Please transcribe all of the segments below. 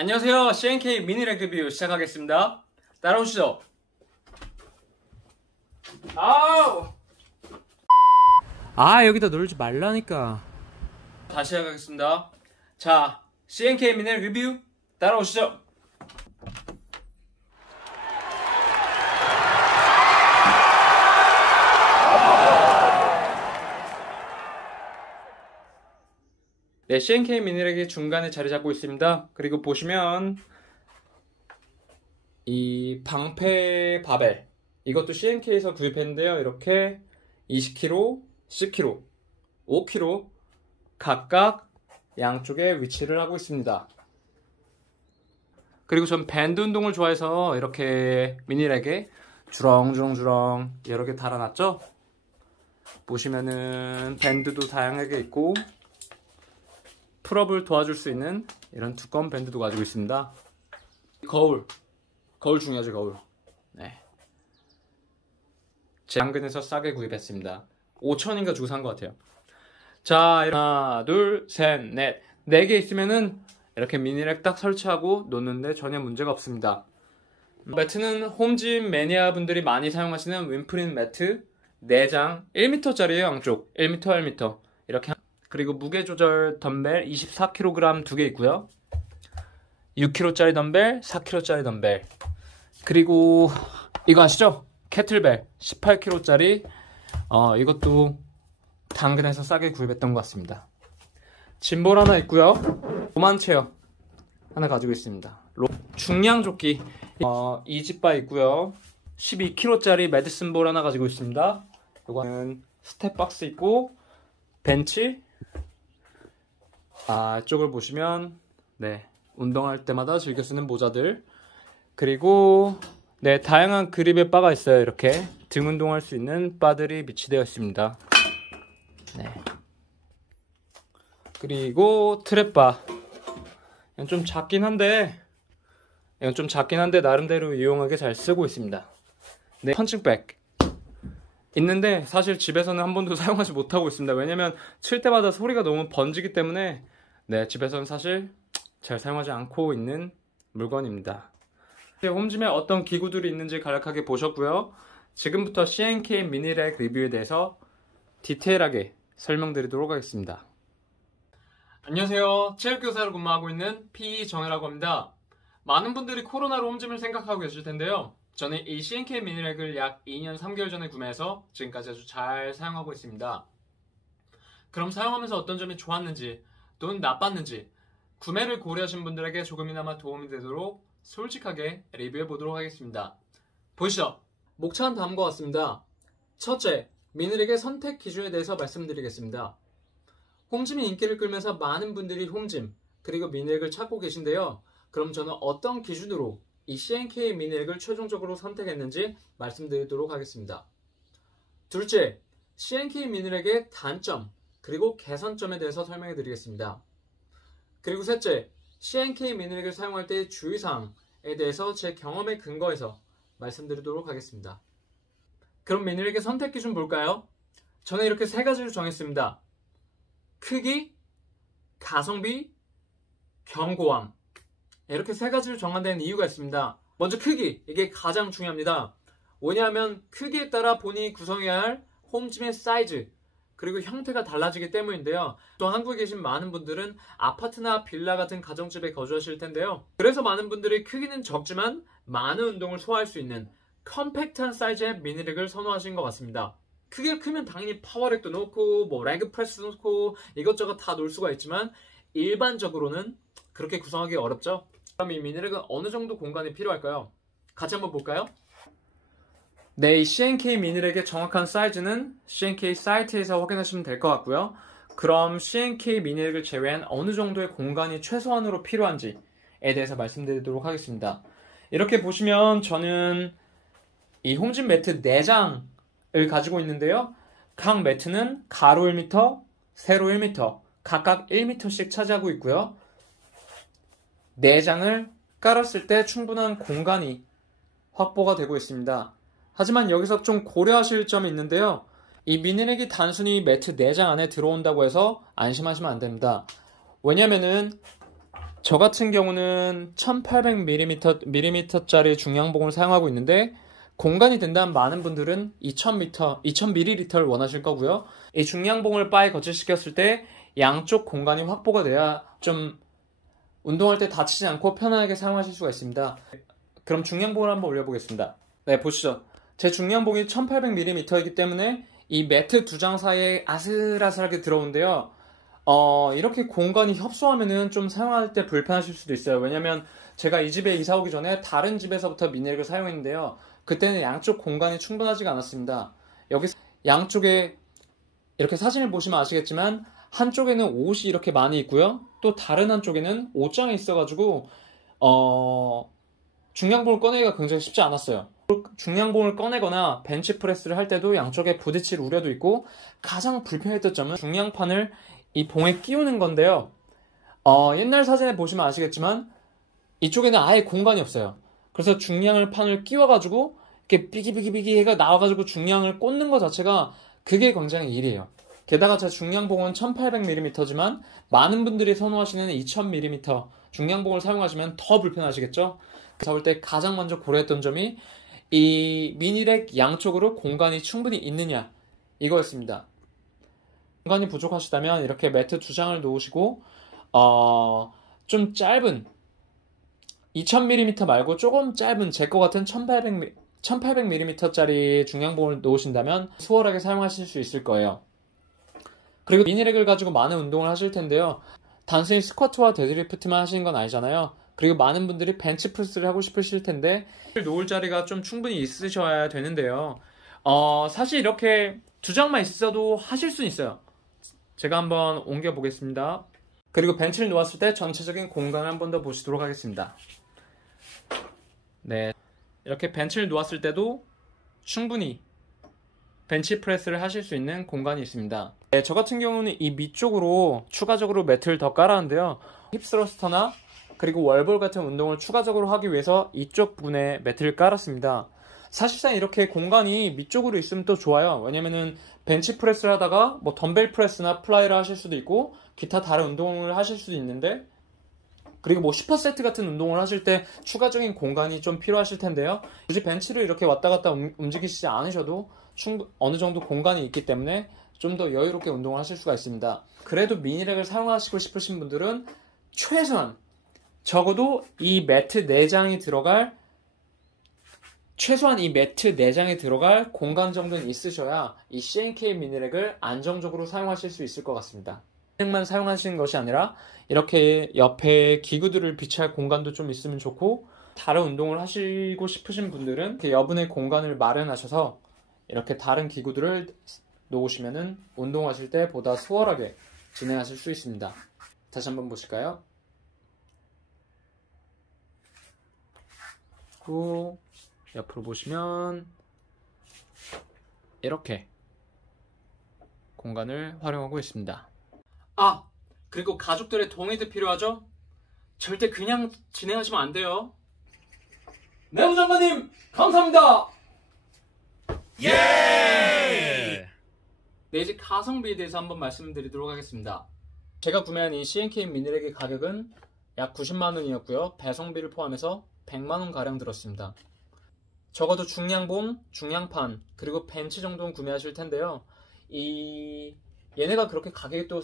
안녕하세요. C&K 미니렉 리뷰 시작하겠습니다. 따라오시죠. 아우! 여기다 놀지 말라니까. 다시 시작하겠습니다. 자, C&K 미니렉 리뷰 따라오시죠. 네, C&K 미니렉이 중간에 자리 잡고 있습니다. 그리고 보시면 이 방패 바벨, 이것도 C&K에서 구입했는데요. 이렇게 20kg, 10kg, 5kg 각각 양쪽에 위치를 하고 있습니다. 그리고 전 밴드 운동을 좋아해서 이렇게 미니렉에 주렁주렁 여러 개 달아놨죠. 보시면은 밴드도 다양하게 있고 풀업을 도와줄 수 있는 이런 두꺼운 밴드도 가지고 있습니다. 거울 중요하죠. 거울. 네. 제 당근에서 싸게 구입했습니다. 5,000원인가 주고 산 것 같아요. 자, 하나, 둘, 셋, 넷. 4개 있으면은 이렇게 미니렉 딱 설치하고 놓는데 전혀 문제가 없습니다. 매트는 홈짐 매니아 분들이 많이 사용하시는 윈프린 매트 4장 1m짜리예요. 양쪽 1m, 1m 이렇게. 그리고 무게 조절 덤벨 24kg 2개 있고요. 6kg짜리 덤벨, 4kg짜리 덤벨. 그리고 이거 아시죠? 캐틀벨 18kg짜리. 이것도 당근에서 싸게 구입했던 것 같습니다. 짐볼 하나 있고요. 로만 체어 하나 가지고 있습니다. 중량 조끼 이지바 있고요. 12kg짜리 메디슨 볼 하나 가지고 있습니다. 이거는 스텝박스 있고 벤치. 이쪽을 보시면 네, 운동할 때마다 즐겨 쓰는 모자들. 그리고 네, 다양한 그립의 바가 있어요. 이렇게 등 운동할 수 있는 바들이 비치되어 있습니다. 네. 그리고 트랩바. 이건 좀 작긴 한데 나름대로 유용하게 잘 쓰고 있습니다. 네, 펀칭백 있는데 사실 집에서는 한 번도 사용하지 못하고 있습니다. 왜냐면 칠 때마다 소리가 너무 번지기 때문에 네, 집에서는 사실 잘 사용하지 않고 있는 물건입니다. 홈짐에 어떤 기구들이 있는지 간략하게 보셨고요. 지금부터 C&K 미니렉 리뷰에 대해서 디테일하게 설명드리도록 하겠습니다. 안녕하세요. 체육교사로 근무하고 있는 PE정혜라고 합니다. 많은 분들이 코로나로 홈짐을 생각하고 계실 텐데요. 저는 이 C&K 미니렉을 약 2년 3개월 전에 구매해서 지금까지 아주 잘 사용하고 있습니다. 그럼 사용하면서 어떤 점이 좋았는지 또는 나빴는지 구매를 고려하신 분들에게 조금이나마 도움이 되도록 솔직하게 리뷰해 보도록 하겠습니다. 보시죠. 목차는 다음과 같습니다. 첫째, 미니렉의 선택 기준에 대해서 말씀드리겠습니다. 홈짐이 인기를 끌면서 많은 분들이 홈짐 그리고 미니렉을 찾고 계신데요. 그럼 저는 어떤 기준으로 이 C&K 미니렉을 최종적으로 선택했는지 말씀드리도록 하겠습니다. 둘째, C&K 미니렉의 단점 그리고 개선점에 대해서 설명해 드리겠습니다. 그리고 셋째, C&K 미니렉을 사용할 때의 주의사항에 대해서 제 경험에 근거해서 말씀드리도록 하겠습니다. 그럼 미니렉의 선택 기준 볼까요? 저는 이렇게 3가지를 정했습니다. 크기, 가성비, 견고함. 이렇게 3가지를 정한 데는 이유가 있습니다. 먼저 크기, 이게 가장 중요합니다. 왜냐하면 크기에 따라 본인이 구성해야 할 홈짐의 사이즈 그리고 형태가 달라지기 때문인데요. 또 한국에 계신 많은 분들은 아파트나 빌라 같은 가정집에 거주하실 텐데요. 그래서 많은 분들이 크기는 적지만 많은 운동을 소화할 수 있는 컴팩트한 사이즈의 미니렉을 선호하신 것 같습니다. 크기가 크면 당연히 파워렉도 놓고 레그 프레스도 놓고 이것저것 다 놓을 수가 있지만 일반적으로는 그렇게 구성하기 어렵죠. 그럼 이 미니렉은 어느 정도 공간이 필요할까요? 같이 한번 볼까요? 네, 이 C&K 미니렉의 정확한 사이즈는 C&K 사이트에서 확인하시면 될 것 같고요. 그럼 C&K 미니렉을 제외한 어느 정도의 공간이 최소한으로 필요한지에 대해서 말씀드리도록 하겠습니다. 이렇게 보시면 저는 이 홈짐 매트 4장을 가지고 있는데요. 각 매트는 가로 1m, 세로 1m, 각각 1m씩 차지하고 있고요. 4장을 깔았을 때 충분한 공간이 확보가 되고 있습니다. 하지만 여기서 좀 고려하실 점이 있는데요. 이 미니렉이 단순히 매트 4장 안에 들어온다고 해서 안심하시면 안 됩니다. 왜냐면은 저 같은 경우는 1800mm짜리 중량봉을 사용하고 있는데 공간이 된다면 많은 분들은 2000ml를 원하실 거고요. 이 중량봉을 바에 거치시켰을 때 양쪽 공간이 확보가 돼야 좀 운동할 때 다치지 않고 편안하게 사용하실 수가 있습니다. 그럼 중량봉을 한번 올려보겠습니다. 네, 보시죠. 제 중량봉이 1800mm이기 때문에 이 매트 두 장 사이에 아슬아슬하게 들어오는데요. 이렇게 공간이 협소하면은 좀 사용할 때 불편하실 수도 있어요. 왜냐면 제가 이 집에 이사 오기 전에 다른 집에서부터 미니렉을 사용했는데요. 그때는 양쪽 공간이 충분하지가 않았습니다. 여기 양쪽에 이렇게 사진을 보시면 아시겠지만 한쪽에는 옷이 이렇게 많이 있고요. 또 다른 한쪽에는 옷장이 있어가지고 중량봉을 꺼내기가 굉장히 쉽지 않았어요. 중량봉을 꺼내거나 벤치프레스를 할 때도 양쪽에 부딪힐 우려도 있고 가장 불편했던 점은 중량판을 이 봉에 끼우는 건데요. 옛날 사진에 보시면 아시겠지만 이쪽에는 아예 공간이 없어요. 그래서 중량을 판을 끼워가지고 이렇게 삐기삐기삐기 해가 나와가지고 중량을 꽂는 것 자체가 그게 굉장히 일이에요. 게다가 제 중량봉은 1800mm지만 많은 분들이 선호하시는 2000mm 중량봉을 사용하시면 더 불편하시겠죠? 잡을 때 가장 먼저 고려했던 점이 이 미니렉 양쪽으로 공간이 충분히 있느냐 이거였습니다. 공간이 부족하시다면 이렇게 매트 두 장을 놓으시고 좀 짧은 2000mm 말고 조금 짧은 제 거 같은 1800mm짜리 중량봉을 놓으신다면 수월하게 사용하실 수 있을 거예요. 그리고 미니렉을 가지고 많은 운동을 하실 텐데요. 단순히 스쿼트와 데드리프트만 하시는 건 아니잖아요. 그리고 많은 분들이 벤치프레스를 하고 싶으실 텐데 놓을 자리가 좀 충분히 있으셔야 되는데요. 사실 이렇게 두 장만 있어도 하실 수는 있어요. 제가 한번 옮겨 보겠습니다. 그리고 벤치를 놓았을 때 전체적인 공간을 한 번 더 보시도록 하겠습니다. 네, 이렇게 벤치를 놓았을 때도 충분히 벤치프레스를 하실 수 있는 공간이 있습니다. 네, 저 같은 경우는 이 밑쪽으로 추가적으로 매트를 더 깔았는데요. 힙스러스터나 그리고 월볼 같은 운동을 추가적으로 하기 위해서 이쪽 부분에 매트를 깔았습니다. 사실상 이렇게 공간이 밑쪽으로 있으면 또 좋아요. 왜냐면은 벤치프레스를 하다가 뭐 덤벨 프레스나 플라이를 하실 수도 있고 기타 다른 운동을 하실 수도 있는데, 그리고 뭐 슈퍼세트 같은 운동을 하실 때 추가적인 공간이 좀 필요하실 텐데요. 굳이 벤치를 이렇게 왔다 갔다 움직이시지 않으셔도 어느 정도 공간이 있기 때문에 좀 더 여유롭게 운동을 하실 수가 있습니다. 그래도 미니렉을 사용하시고 싶으신 분들은 최소한 적어도 이 매트 4장이 들어갈 공간 정도는 있으셔야 이 C&K 미니렉을 안정적으로 사용하실 수 있을 것 같습니다. 미니렉만 사용하시는 것이 아니라 이렇게 옆에 기구들을 비치할 공간도 좀 있으면 좋고, 다른 운동을 하시고 싶으신 분들은 이렇게 여분의 공간을 마련하셔서 이렇게 다른 기구들을 놓으시면은 운동하실 때 보다 수월하게 진행하실 수 있습니다. 다시 한번 보실까요? 그리고 옆으로 보시면 이렇게 공간을 활용하고 있습니다. 그리고 가족들의 동의도 필요하죠? 절대 그냥 진행하시면 안 돼요. 내부 장관님 감사합니다. 예! 네, 이제 가성비에 대해서 한번 말씀드리도록 하겠습니다. 제가 구매한 이 C&K 미니렉의 가격은 약 90만원이었고요. 배송비를 포함해서 100만원 가량 들었습니다. 적어도 중량봉, 중량판, 그리고 벤치 정도는 구매하실 텐데요. 얘네가 그렇게 가격이 또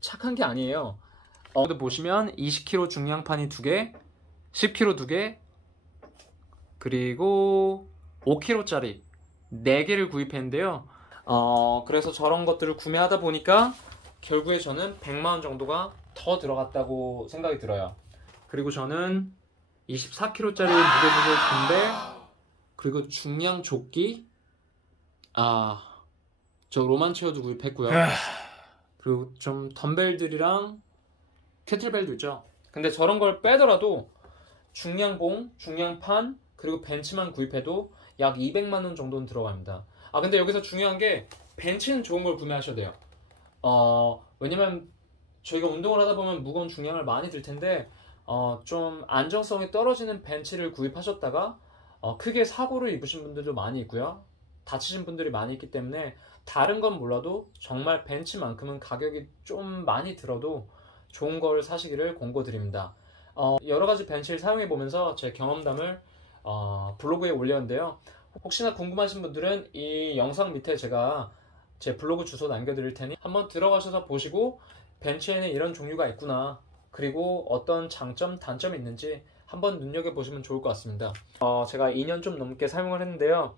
착한 게 아니에요. 보시면 20kg 중량판이 2개, 10kg 2개, 그리고 5kg짜리 4개를 구입했는데요. 그래서 저런 것들을 구매하다 보니까 결국에 저는 100만원 정도가 더 들어갔다고 생각이 들어요. 그리고 저는 24kg짜리 무게조절 둔벨, 그리고 중량 조끼, 저 로만체어도 구입했고요. 그리고 좀 덤벨들이랑 캐틀벨도 있죠. 근데 저런 걸 빼더라도 중량봉, 중량판, 그리고 벤치만 구입해도 약 200만원 정도는 들어갑니다. 근데 여기서 중요한 게 벤치는 좋은 걸 구매하셔야 돼요. 왜냐면 저희가 운동을 하다 보면 무거운 중량을 많이 들 텐데 좀 안정성이 떨어지는 벤치를 구입하셨다가 크게 사고를 입으신 분들도 많이 있고요. 다치신 분들이 많이 있기 때문에 다른 건 몰라도 정말 벤치만큼은 가격이 좀 많이 들어도 좋은 걸 사시기를 권고드립니다. 여러 가지 벤치를 사용해 보면서 제 경험담을 블로그에 올렸는데요. 혹시나 궁금하신 분들은 이 영상 밑에 제가 제 블로그 주소 남겨드릴 테니 한번 들어가셔서 보시고 벤치에는 이런 종류가 있구나, 그리고 어떤 장점, 단점이 있는지 한번 눈여겨보시면 좋을 것 같습니다. 제가 2년 좀 넘게 사용을 했는데요.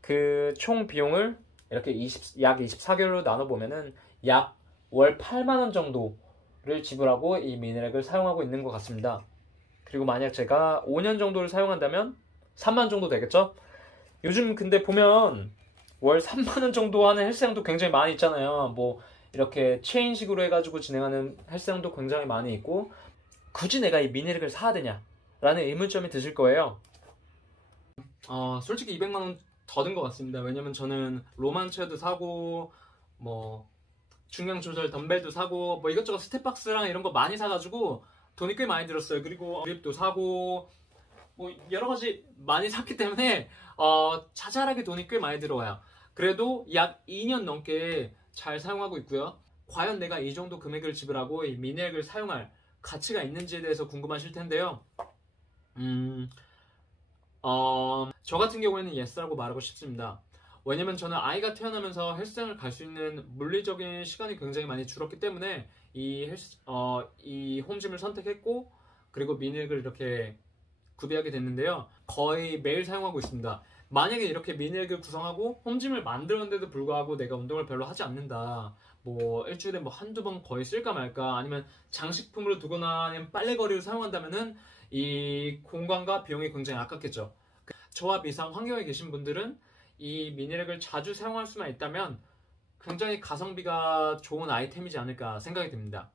그 총 비용을 이렇게 약 24개월로 나눠보면은 약 월 8만원 정도를 지불하고 이 미니렉을 사용하고 있는 것 같습니다. 그리고 만약 제가 5년 정도를 사용한다면 3만 정도 되겠죠? 요즘 근데 보면 월 3만원 정도 하는 헬스장도 굉장히 많이 있잖아요. 뭐 이렇게 체인식으로 해가지고 진행하는 헬스장도 굉장히 많이 있고, 굳이 내가 이 미니렉을 사야 되냐 라는 의문점이 드실 거예요. 솔직히 200만원 더 든 것 같습니다. 왜냐면 저는 로만 체어도 사고, 뭐 중량 조절 덤벨도 사고, 뭐 이것저것 스텝박스랑 이런 거 많이 사가지고 돈이 꽤 많이 들었어요. 그리고 그립도 사고, 뭐 여러 가지 많이 샀기 때문에 자잘하게 돈이 꽤 많이 들어와요. 그래도 약 2년 넘게 잘 사용하고 있고요. 과연 내가 이 정도 금액을 지불하고 이 미니렉을 사용할 가치가 있는지에 대해서 궁금하실 텐데요. 저 같은 경우에는 예스라고 말하고 싶습니다. 왜냐면 저는 아이가 태어나면서 헬스장을 갈 수 있는 물리적인 시간이 굉장히 많이 줄었기 때문에 이 홈짐을 선택했고, 그리고 미니렉을 이렇게 구비하게 됐는데요. 거의 매일 사용하고 있습니다. 만약에 이렇게 미니렉을 구성하고 홈짐을 만들었는데도 불구하고 내가 운동을 별로 하지 않는다, 뭐 일주일에 뭐 한두 번 거의 쓸까 말까, 아니면 장식품으로 두거나 아니면 빨래거리를 사용한다면은 이 공간과 비용이 굉장히 아깝겠죠. 저와 비슷한 환경에 계신 분들은 이 미니렉을 자주 사용할 수만 있다면 굉장히 가성비가 좋은 아이템이지 않을까 생각이 듭니다.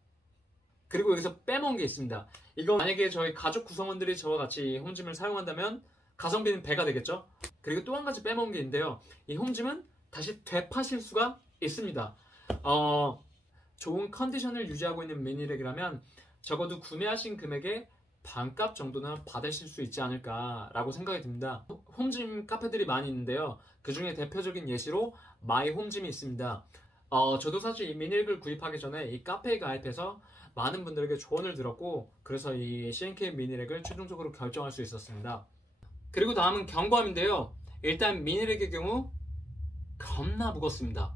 그리고 여기서 빼먹은 게 있습니다. 이거 만약에 저희 가족 구성원들이 저와 같이 홈짐을 사용한다면 가성비는 배가 되겠죠. 그리고 또 한 가지 빼먹은 게 있는데요. 이 홈짐은 다시 되파실 수가 있습니다. 좋은 컨디션을 유지하고 있는 미니렉이라면 적어도 구매하신 금액의 반값 정도는 받으실 수 있지 않을까 라고 생각이 듭니다. 홈짐 카페들이 많이 있는데요. 그 중에 대표적인 예시로 마이 홈짐이 있습니다. 저도 사실 이 미니렉을 구입하기 전에 이 카페에 가입해서 많은 분들에게 조언을 들었고, 그래서 이 CNK 미니렉을 최종적으로 결정할 수 있었습니다. 그리고 다음은 견고함인데요. 일단 미니렉의 경우 겁나 무겁습니다.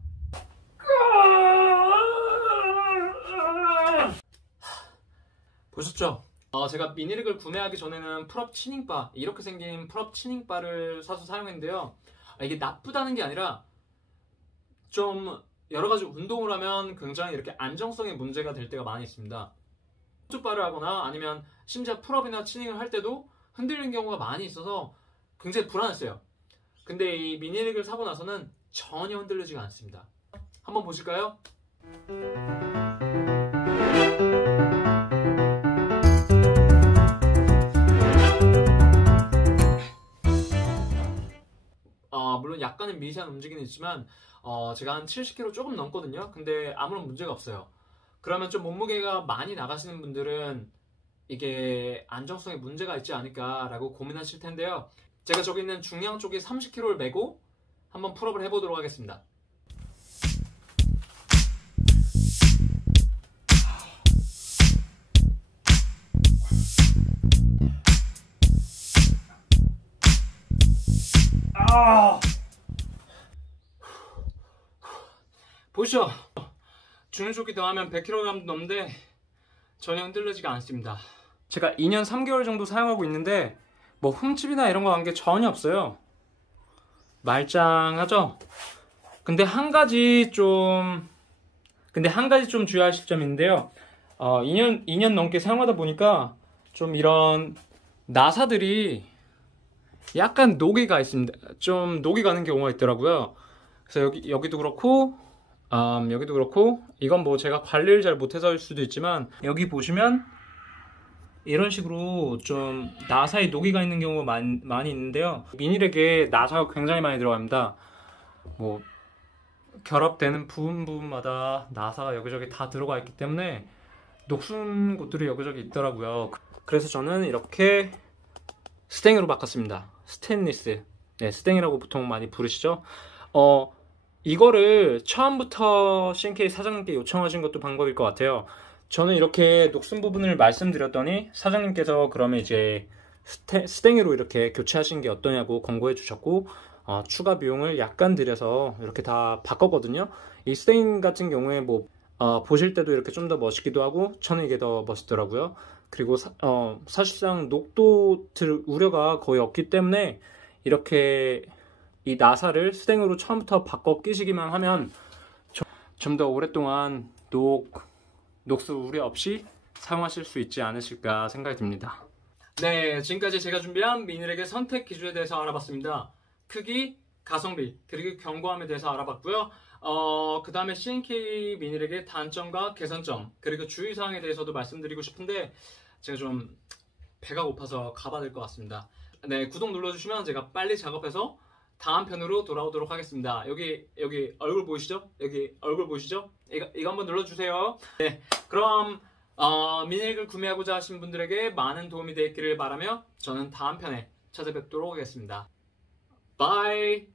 보셨죠? 제가 미니렉을 구매하기 전에는 풀업 치닝바, 이렇게 생긴 풀업 치닝바를 사서 사용했는데요. 이게 나쁘다는 게 아니라 좀 여러가지 운동을 하면 굉장히 이렇게 안정성에 문제가 될 때가 많이 있습니다. 홈트바를 하거나 아니면 심지어 풀업이나 치닝을 할 때도 흔들리는 경우가 많이 있어서 굉장히 불안했어요. 근데 이 미니렉을 사고 나서는 전혀 흔들리지가 않습니다. 한번 보실까요? 물론 약간은 미세한 움직임이 있지만 제가 한 70kg 조금 넘거든요. 근데 아무런 문제가 없어요. 그러면 좀 몸무게가 많이 나가시는 분들은 이게 안정성에 문제가 있지 않을까 라고 고민하실 텐데요. 제가 저기 있는 중량 쪽에 30kg를 메고 한번 풀업을 해보도록 하겠습니다. 보시죠. 중량조끼 더하면 100kg 넘는데 전혀 흔들리지가 않습니다. 제가 2년 3개월 정도 사용하고 있는데 뭐 흠집이나 이런 거 한 게 전혀 없어요. 말짱하죠? 근데 한 가지 좀 주의하실 점이 있는데요. 2년 넘게 사용하다 보니까 좀 이런 나사들이 약간 녹이 가 있습니다. 좀 녹이 가는 경우가 있더라고요. 그래서 여기도 그렇고 이건 뭐 제가 관리를 잘 못해서일 수도 있지만, 여기 보시면 이런 식으로 좀 나사에 녹이 가 있는 경우가 많이 있는데요. 미니렉에 나사가 굉장히 많이 들어갑니다. 뭐 결합되는 부분마다 나사가 여기저기 다 들어가 있기 때문에 녹슨 곳들이 여기저기 있더라고요. 그래서 저는 이렇게 스탱으로 바꿨습니다. 스테인리스, 스탱이라고 보통 많이 부르시죠. 이거를 처음부터 CNK 사장님께 요청하신 것도 방법일 것 같아요. 저는 이렇게 녹슨 부분을 말씀드렸더니 사장님께서 그러면 이제 스탱으로 이렇게 교체하시는 게 어떠냐고 권고해 주셨고, 추가 비용을 약간 들여서 이렇게 다 바꿨거든요. 이 스탱 같은 경우에 뭐 보실 때도 이렇게 좀 더 멋있기도 하고, 저는 이게 더 멋있더라고요. 그리고 사실상 녹도 들 우려가 거의 없기 때문에 이렇게 이 나사를 스탱으로 처음부터 바꿔 끼시기만 하면 좀 더 오랫동안 녹슬 우려 없이 사용하실 수 있지 않으실까 생각이 듭니다. 네, 지금까지 제가 준비한 미니렉의 선택 기준에 대해서 알아봤습니다. 크기, 가성비, 그리고 견고함에 대해서 알아봤고요. 그 다음에 C&K 미니렉의 단점과 개선점, 그리고 주의사항에 대해서도 말씀드리고 싶은데 제가 좀 배가 고파서 가봐야 될 것 같습니다. 네, 구독 눌러주시면 제가 빨리 작업해서 다음 편으로 돌아오도록 하겠습니다. 여기 얼굴 보이시죠? 여기 얼굴 보이시죠? 이거 한번 눌러주세요. 네, 그럼 미니렉을 구매하고자 하신 분들에게 많은 도움이 되기를 바라며 저는 다음 편에 찾아뵙도록 하겠습니다. 바이.